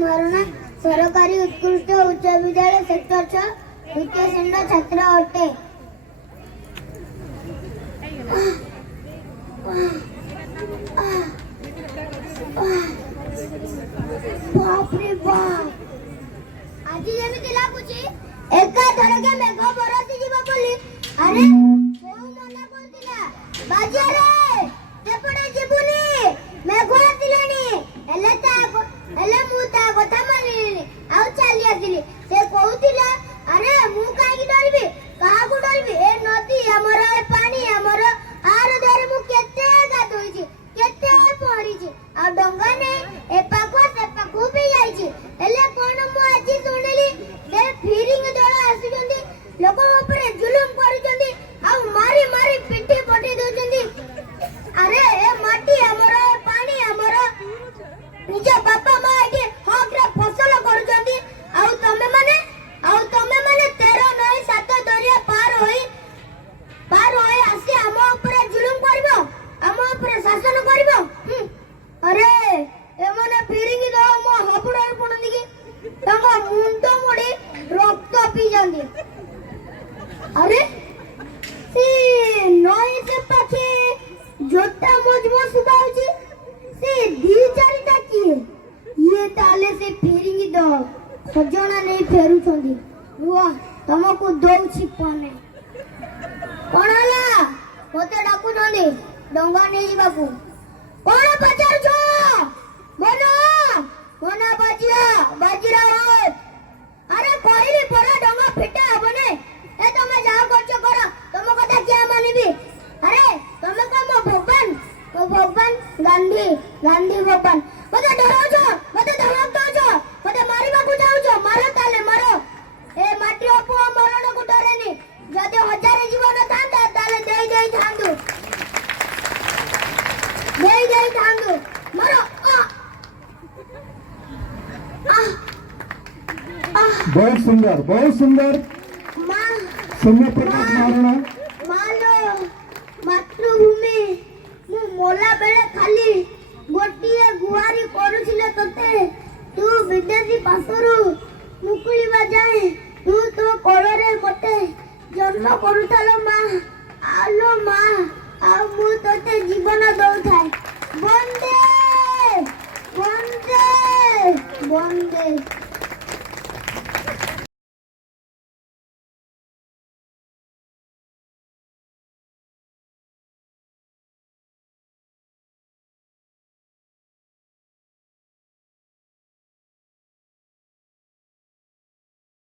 महारणा सरकारी उत्कृष्ट उच्च विद्यालय सेक्टर 6 द्वितीय श्रेणी छात्र अटे। बाप रे बाप आज जेमिति लागुची एका धरके मेघ बरसी जीव बोली अरे कोउ मना करतिला बाजी रे एपडे जीबुनी मेघ आतिलानी हेले मु ता कथा मानिनी आउ चली आसिली से कहूतिला अरे मु काई डरबी कहा को डरबी ए नदी हमर ए पानी हमर आर दरे मु केते गाधोइची केते पहरीची आ डंगा ने ए पाखो से पाखो भी जाईची हेले कोन मु आजी सुनिली से फीरिंग दळ आसीजंदी लोक ऊपर जुलुम करिजंदी आ मारी मारी पिठी पटी दोजंदी अरे ए माटी हमर ए पानी हमर निज बापा मा एठी हकरे फसल करूजंदी आउ तमे माने 13 नई 7 दरिया पार होई आसी हम ऊपर जुलुम करबो हम ऊपर शासन करबो अरे ए माने फीरिंग दो मो हपुडर पणंदी की तंगा मुंडो मोडी रक्त पी जंदी अरे से नई से पाछे जोटा मजमो सुबाउची से दी चारिटा किए ये ताले से फेरिंगी दो खजना नहीं फेरु छंदी वाह तुमको दउछि पने कोणाला मते डाकु छंदी डंगा नहीं बाबू कोण पचार छो मना बाजीरा अरे कहली परा डंगा फिटा हबने ए तमे जाओ करछ करो तुम कथा क्या मानिबी अरे तुम को मो भगवान गांधी भगवान मते डराउ छो मते धमक दो छो मते मारिबा को जाउ छो मारो ताले मारो ए माटी अपो मरण को डरेनी जदि 1000 जीवन थांदा ताले देई थांदु मारो बहुत सुंदर सौम्य प्रकाश महारणा मालो मातृभूमि मु मोला बेले खाली गोटिए गुहारी करूছিলে तते तू विदेशी पासरु मुकुलिबा जाए तू तो कोलरे मते जन्म करूथालो मा आलो मा आ मु तते जीवन दउथाय वंदे वंदे वंदे।